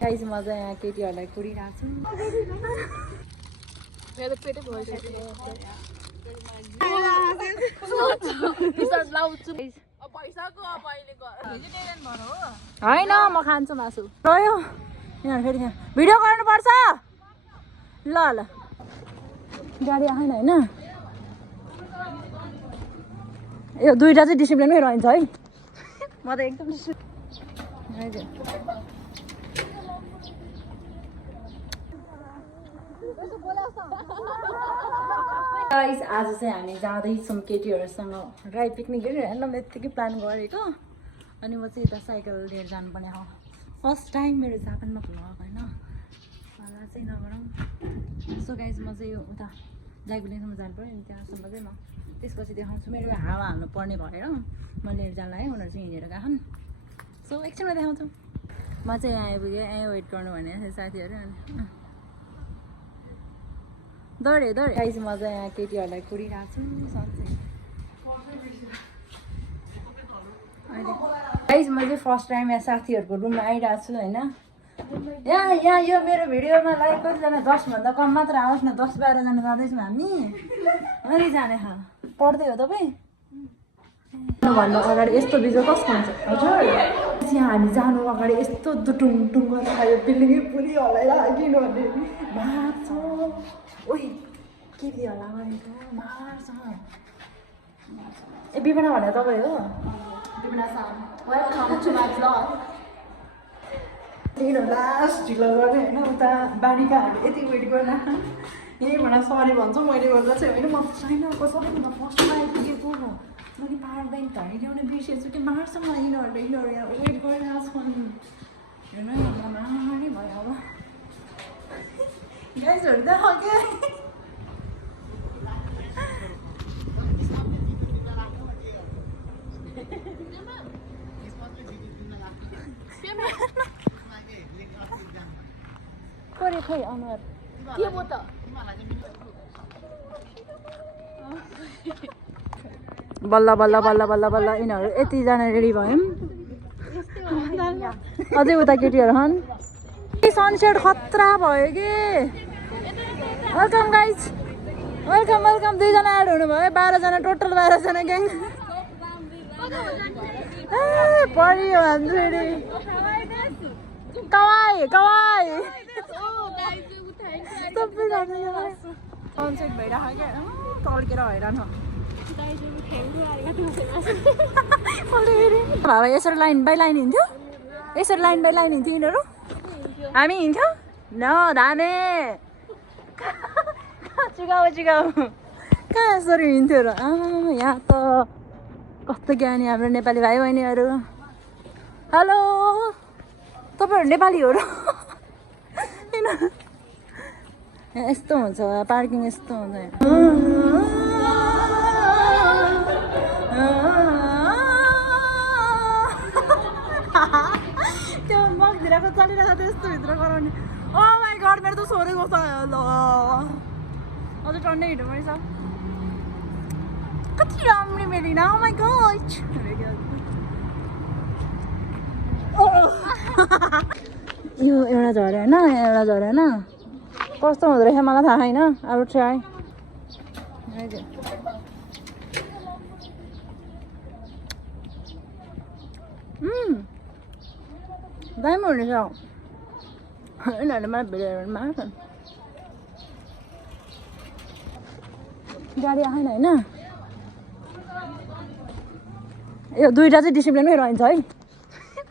Guys म चाहिँ यहाँ केटीहरूलाई कुरिरहेको छु। मेरो पेटै भइसक्यो। होइन म खान्छु मासु। रह्यो यहाँ फेरि यहाँ भिडियो गर्नुपर्छ। ल ल गाडी आएन होइन। यो दुईवटा चाहिँ डिसिप्लिनमै रहन्छ है। म त एकदम गाइस आज चाहिँ हामी जाँदैछौँ केटीहरूसँग ड्राई पिकनिक ह्यान्डम यत्तिकै प्लान गरेको। अनि म चाहिँ यता साइकल लिएर जानुपर्ने हो। फर्स्ट टाइम मेरो जापानमा भ्लग होइन। होला चाहिँ नगरौँ। सो गाइस म चाहिँ यो उता जाइगुलिङसम्म जानु पऱ्यो अनि त्यहाँसम्म चाहिँ म त्यसपछि देखाउँछु। मेरो हावा हाल्नु पर्ने भएर म लिएर जानु आएँ। उनीहरू चाहिँ हिँडेर गएछन्। सो एकछिनमा देखाउँछु। म चाहिँ यहाँ आइपुगेँ। यहाँ वेट गर्नु भनेको थियो साथीहरू। अनि दौडे गाइस म चाहिँ यहाँ केटीहरूलाई कुरिरहेको छु सन्चै। गाइस म चाहिँ फर्स्ट टाइम यहाँ साथीहरूको रुममा आइरहेको छु होइन। यहाँ यो मेरो भिडियोमा लाइक कतिजना 10भन्दा कम मात्र आओस् न। 10-12जना जाँदैछौँ हामी। अनि जाने खा पढ्दै हो तपाईँ? भन्नु अगाडि यस्तो भिडियो कस्तो हुन्छ हजुर? यहाँ हामी जानु अगाडि यस्तो दुटुङ टुङ गर्छ। यो बिल्डिङै पुरै हल्लाइरहेको किनभने मार्छ। ओइ के थियो होला गरेको मार्छ। ए बिपना भनेर तपाईँ हो? Welcome to my blog. Last ढिलो गर्ने होइन। उता बारीका हामी यति वेट गर्न यहीँबाट सरी भन्छौँ। मैले गर्दा चाहिँ होइन म छैन सबैभन्दा फर्स्टमा आइपुगेको हो। मैले पावर ब्याङ्क धनी ल्याउनु बिर्सेछु कि मार्छ मलाई। यिनीहरू यहाँ वेट गरिरहेको छन् हेर्नु यहाँबाट मार्ने भयो अब। गाइजहरू त क्या कोरे खै अनुहार के हो त? बल्ल बल्ल बल्ल बल्ल बल्ल यिनीहरू यतिजना रेडी भयौँ। अझै उता केटीहरू छन्। सनसेट खतरा भयो कि। Welcome guys welcome welcome. 2जना एड हुनुभयो। 12जना टोटल 12जना ग्याङ। ए परियो हान्छु कवाई कवाई सनसेट भइरहेको क्या तड्केर हैरान हो। बाबा यसरी लाइन बाई लाइन हिँड्थ्यो। यसरी लाइन बाई लाइन हिँड्थ्यो यिनीहरू। हामी हिँड्थ्यौँ न धामे चिगाउ चिगाउ कहाँ यसरी हिँड्थ्यो र। यहाँ त कस्तो ज्ञानी हाम्रो नेपाली भाइ बहिनीहरू। हेलो तपाईँहरू नेपाली हो र? यस्तो हुन्छ पार्किङ यस्तो हुन्छ यहाँ। त्यो मगधिराको चलिरहेको थियो यस्तो भित्र गराउने। ओ माई गड मेरो त सोरेको छ ल। अझ टन्नै हिँड्नु पनि छ। कति राम्रो मिलेन। ओ माई गड यो एउटा झऱ्यो होइन एउटा झऱ्यो होइन। कस्तो हुँदो रहेछ मलाई थाहा छैन। अब ट्राई दामी हुनेछ। यिनीहरूले मलाई भिडियोहरू मार्छन्। गाडी आएन होइन। यो दुईवटा चाहिँ डिसिप्लिनमै रहन्छ है।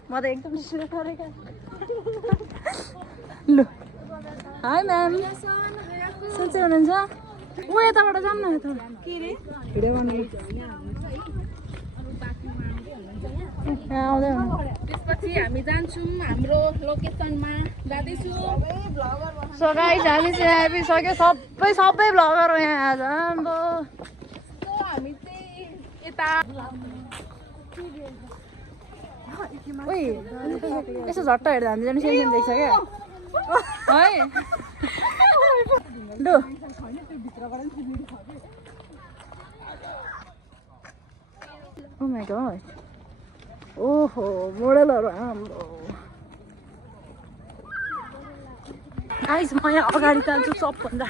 म त एकदम डिसिप्लिन गरेको। लु हाई म्याम सन्चै हुनुहुन्छ? ऊ यताबाट जाऊँ न। यता के रे भिडियो गर्नु आउँदै हुनु। त्यसपछि हामी जान्छौँ हाम्रो लोकेसनमा जाँदैछु। सो गाइस हामी चाहिँ आइपुगिसक्यो। सबै भ्लगर हो यहाँ आज। आम्बो हामी चाहिँ यता ओइ यसो झट्ट हेर्दा हामी जानु सेन्सन देख्छ क्या है। लु ओ माई गॉड ओहो मोडलहरू आम्बो गाइस म यहाँ अगाडि जान्छु सबभन्दा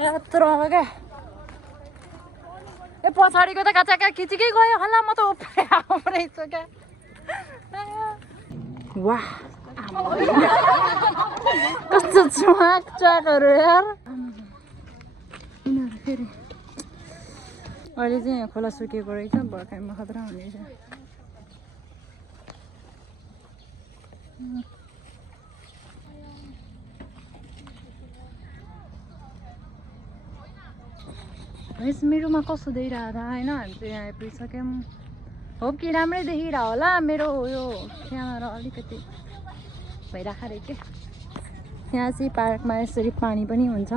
यत्रो क्या ए पछाडिको त काचाका खिचिकै गयो होला म त उफ्रै आउँदैछु क्या वाह कस्तो चुवाक चुवाकहरू यार यिनीहरू फेरि अहिले चाहिँ यहाँ खोला सुकेको रहेछ बर्खामा खतरा हुनेछ मेरोमा कस्तो देखिरहेको था होइन हामी चाहिँ यहाँ आइपुगिसक्यौँ होप कि राम्रै देखिरह होला मेरो यो क्यामेरा अलिकति भइरहेको रहेछ यहाँ चाहिँ पार्कमा यसरी पानी पनि हुन्छ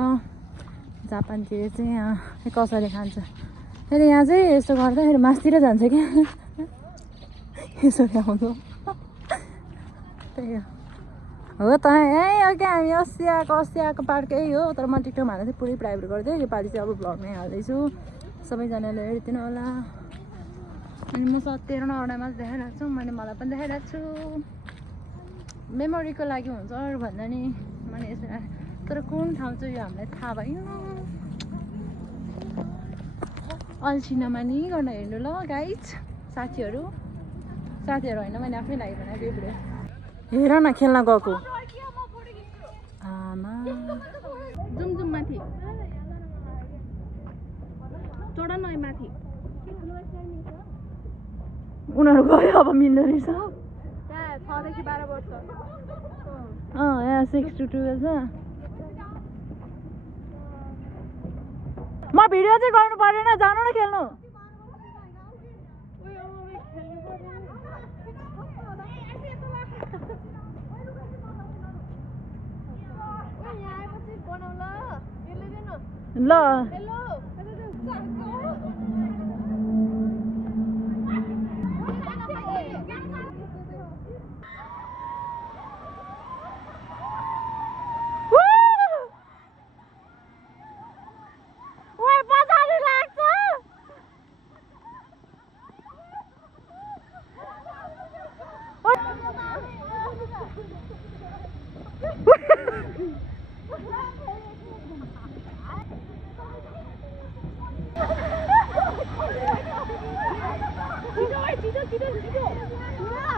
जापानतिर चाहिँ यहाँ कसैले खान्छ फेरि यहाँ चाहिँ यस्तो गर्दाखेरि मासतिर जान्छ क्या यसो ल्याउँदो त्यही हो त यहीँ हो क्या हामी अस्ति आएको पार्क यही हो तर म टिकटक हाल्दा चाहिँ पुरै प्राइभेट गरिदिएँ योपालि चाहिँ अब भ्लगमै हाल्दैछु सबैजनाले हेरिदिनु होला अनि म 17 वटामा देखाइरहेको छु मैले मलाई पनि देखाइरहेको छु मेमोरीको लागि हुन्छ अरू भन्दा नि मैले यसरी तर कुन ठाउँ चाहिँ यो हामीलाई थाहा भएन अल्छी नमानी गर्न हेर्नु ल गाइज साथीहरू होइन मैले आफ्नै लागि बनाएको भिडियो हेर न खेल्न गएको आमा जुम माथि चढ न माथि उनीहरू गयो अब मिल्दो रहेछ 6 देखि 12 वर्ष यहाँ 6 to 12 छ म भिडियो चाहिँ गर्नु परेन जानु न खेल्नु ल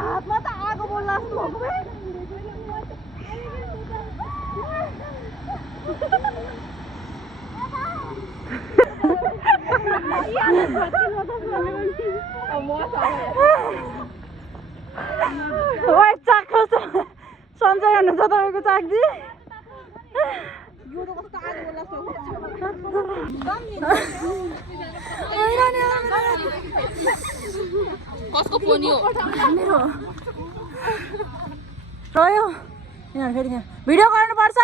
हातमा त आगो बोल्ला जस्तो भएको भए चाखो सन्चै हुनुहुन्छ तपाईँको चाकजी कसको फोन हो मेरो रह्यो यिनीहरू फेरि त्यहाँ भिडियो गर्नुपर्छ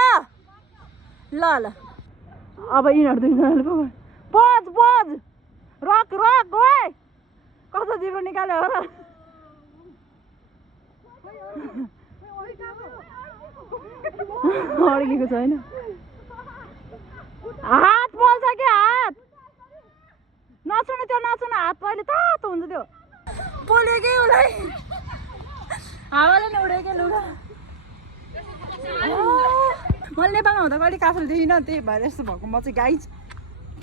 ल अब यिनीहरू दुईजनाले पज रक ओए कस्तो जिब्रो निकाल्यो हो र अड्केको छैन हात पोल्छ कि हात नछुनु त्यो नछुनु हात पहिले तातो हुन्छ त्यो पोल्यो कि उसलाई हावाले नि उडेकै लुगा मैले नेपालमा हुँदा कहिले काफल देखिनँ त्यही भएर यस्तो भएको म चाहिँ गाइज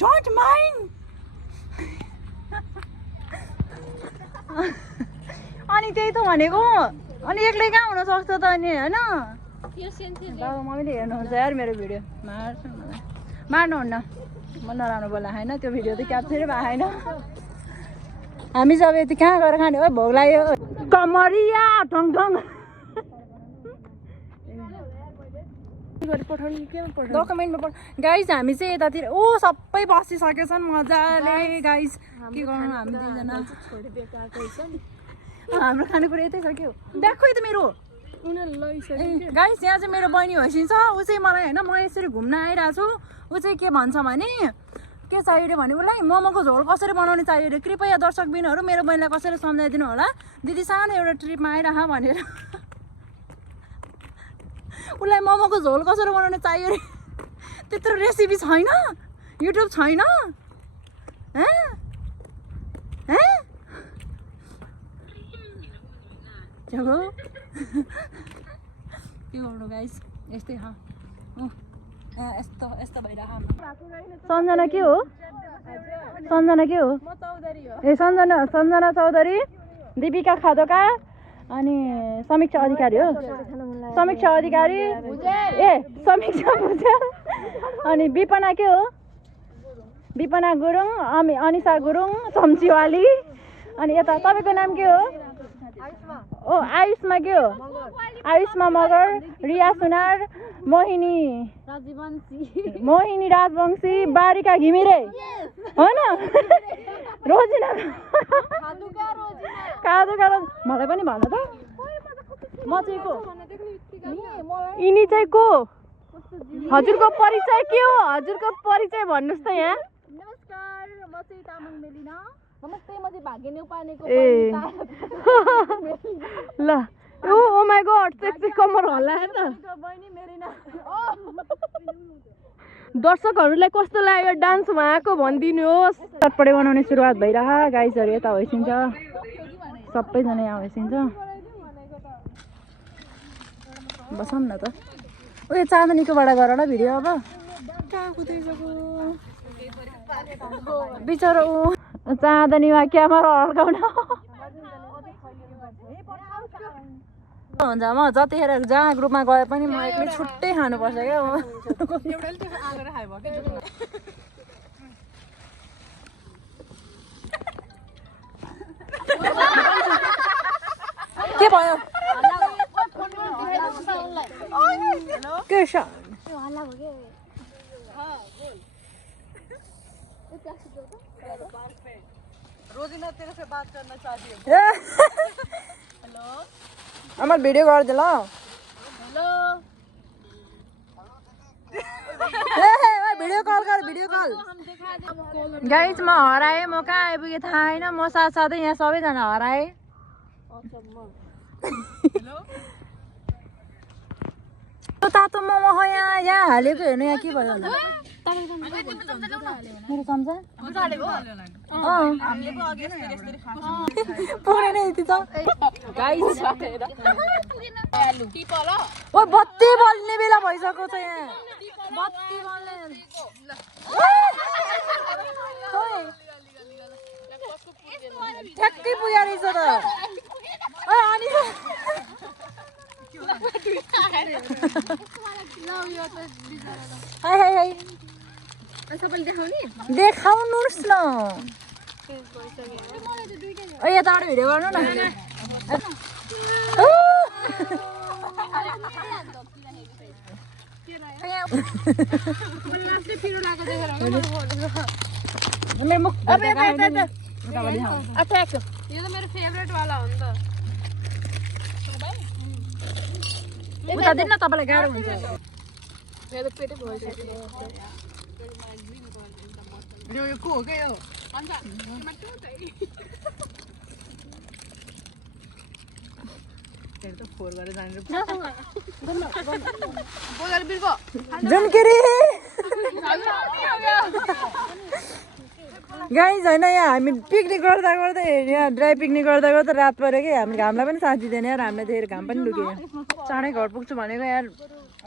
डोन्ट माइन्ड अनि त्यही त भनेको अनि एक्लै कहाँ हुनसक्छ त अनि होइन बाबा मम्मीले हेर्नुहुन्छ यार मेरो भिडियो मार्नुहुन्न म नराम्रो बोला होइन त्यो भिडियो त क्याप्चरै भएको छैन हामी जब यति कहाँ गएर खाने हो भोग लाग्यो कमरिया ठङ डकुमेन्टमा गाइज हामी चाहिँ यतातिर सबै बसिसकेछन् मजाले गाइज के गर्नु हामी दुईजना हाम्रो खानेकुरा यतै छ क्या देखो त मेरो गाइस यहाँ चाहिँ मेरो बहिनी होइसिन्छ ऊ चाहिँ मलाई होइन म यसरी घुम्न आइरहेको छु ऊ चाहिँ के भन्छ भने के चाहियो भने उसलाई मोमोको झोल कसरी बनाउने चाहियो अरे कृपया दर्शकबिनहरू मेरो बहिनीलाई कसरी सम्झाइदिनु होला दिदी सानो एउटा ट्रिपमा आइरह भनेर उसलाई मोमोको झोल कसरी बनाउने चाहियो अरे त्यत्रो रेसिपी छैन युट्युब छैन जब के गर्नु गाइस यस्तै छ यस्तो यस्तो भइरहेको सञ्जना के हो सञ्जना के हो ए सञ्जना चौधरी दीपिका खादोका अनि समीक्षा अधिकारी हो समीक्षा अधिकारी ए समीक्षा भुजेल अनि विपना के हो विपना गुरुङ अनिसा गुरुङ चम्चीवाली अनि यता तपाईँको नाम के हो ओ आयुषमा के हो आयुषमा मगर रिया सुनार मोहिनी राजवंशी बारिका घिमिरे होइन रोजिना कादुका मलाई पनि भन त म चाहिँ को यिनी चाहिँ को हजुरको परिचय के हो हजुरको परिचय भन्नुहोस् त यहाँ नमस्कार म चाहिँ तामाङ मेलिना नमस्ते म चाहिँ भाग्यने उपानेको ल ओ माइ गॉड सेक्सी कमर होला हेर न बहिनी मेलिना दर्शकहरूलाई कस्तो लाग्यो डान्स उहाँको भनिदिनुहोस् चटपटे बनाउने सुरुवात भइरह गाइजहरू यता होइसिन्छ सबैजना यहाँ होइसिन्छ बसौँ न त उयो चाँदनीकोबाट गर न भिडियो अब कहाँ कुदैछको बिचरा ऊ चाँदनीमा क्यामेरा अड्काउन हुन्छ म जतिखेर जहाँ ग्रुपमा गए पनि म एक्लै छुट्टै खानुपर्छ क्या के भयो के रोजिना तेरे से बात करना चाहती है हेलो हमार वीडियो कर दे लो हेलो भिडियो कल कर भिडियो कल गाइस म हराएँ म कहाँ आइपुगेँ थाहा छैन म साथसाथै यहाँ सबैजना हराएँ तातो मोमो हो यहाँ हालेको हेर्नु यहाँ के भयो होला मेरो चम्चा पुग्ने नै यति छ ओ बत्ती बल्ने बेला भइसक्यो छ यहाँ बत्ती बल्ने ठ्याक्कै पुग्यो रहेछ त अनि देखाउनुहोस् न यताबाट भिडियो गर्नु न यो त मेरो फेभरेट वाला हो नि त उता दिन न तपाईँलाई गाह्रो हुन्छ मेरो पेटै भइसक्यो यो को हो के यो अन्त गाइज होइन यहाँ हामी पिकनिक गर्दा गर्दै यहाँ ड्राई पिकनिक गर्दा गर्दा रात पऱ्यो कि हामी घामलाई पनि साथ दिँदैन यार हामीलाई धेरै घाम पनि लुक्यो चाँडै घर पुग्छु भनेको यार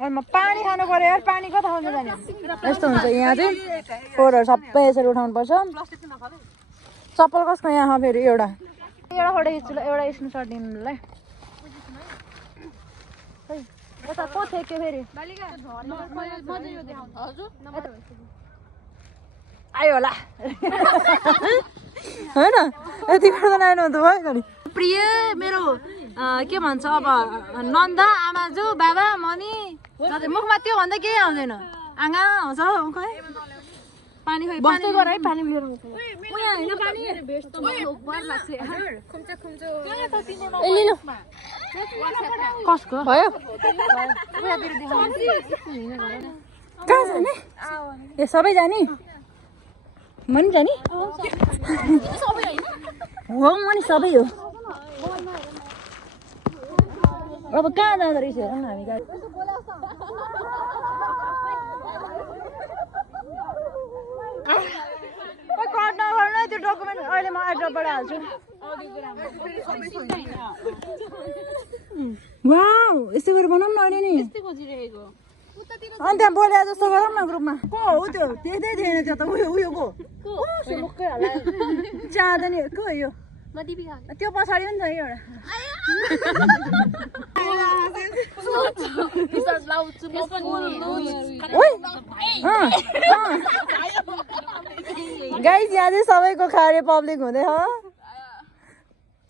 म पानी खानु पऱ्यो यार पानी कता खानु जाने यस्तो हुन्छ यहाँ चाहिँ फोहोरहरू सबै यसरी उठाउनु पर्छ चप्पल कसको यहाँ फेरि एउटा फोटो खिच्छु ल एउटा स्क्रिनसट दिनुलाई यता को थेक्यो फेरि आयो होला होइन यति गर्दा आएन त भयो नि प्रिय मेरो के भन्छ अब नन्दा आमाजु बाबा मनी मुखमा त्यो भन्दा केही आउँदैन आँगा आउँछ खै पानी खै बस्दै गर है पानी लिएर यहाँ होइन पानी कसको भयो कहाँ जाने ए सबै जाने म नि जाने हो म नि सबै हो अब कहाँ जाँदो रहेछ हेरौँ न हामी गाडी कट नगर्नु है त्यो डकुमेन्ट अहिले म एड्रपबाट हाल्छु वाउ यस्तो गरेर बनाऊँ न अहिले नि अनि त्यहाँ बोले जस्तो गरौँ न ग्रुपमा को हो त्यो देख्दै थिएन त्यो त उयो को जाँदा नि को यो त्यो पछाडि पनि छ एउटा गाइस यहाँ चाहिँ सबैको खारे पब्लिक हुँदै हो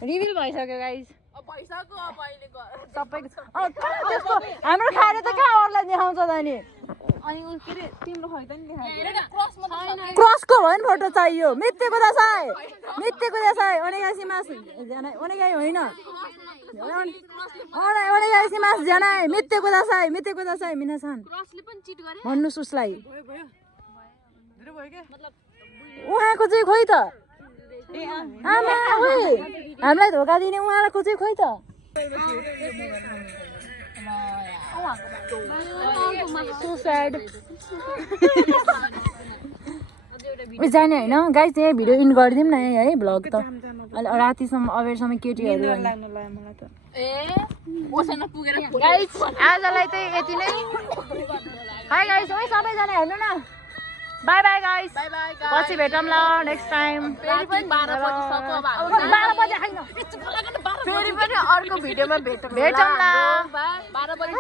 रिभिल भइसक्यो गाइस सबैको हाम्रो खारे त कहाँ अरूलाई देखाउँछ त नि क्रसको भयो नि फोटो चाहियो मित्यको दसाई ओनेगासीमास ओनेगाई होइन ओनेगासीमास जनाई मित्यको दसाई मिनासान भन्नुहोस् उसलाई उहाँको चाहिँ खोइ त आमा हामीलाई धोका दिने उहाँको चाहिँ खोइ त So sad. जाने होइन गाइस चाहिँ भिडियो इन गरिदिउँ न है भ्लग त अहिले रातिसम्म अबेरसम्म केटीहरू गाइस आजलाई चाहिँ यति नै हाई गाइस ओइ सबैजना हेर्नु न बाई बाई गाइस पछि भेटौँ ल नेक्स्ट टाइम फेरि पनि 12 बजे हैन फेरि पनि अर्को भिडियोमा भेटौँ ल 12 बजे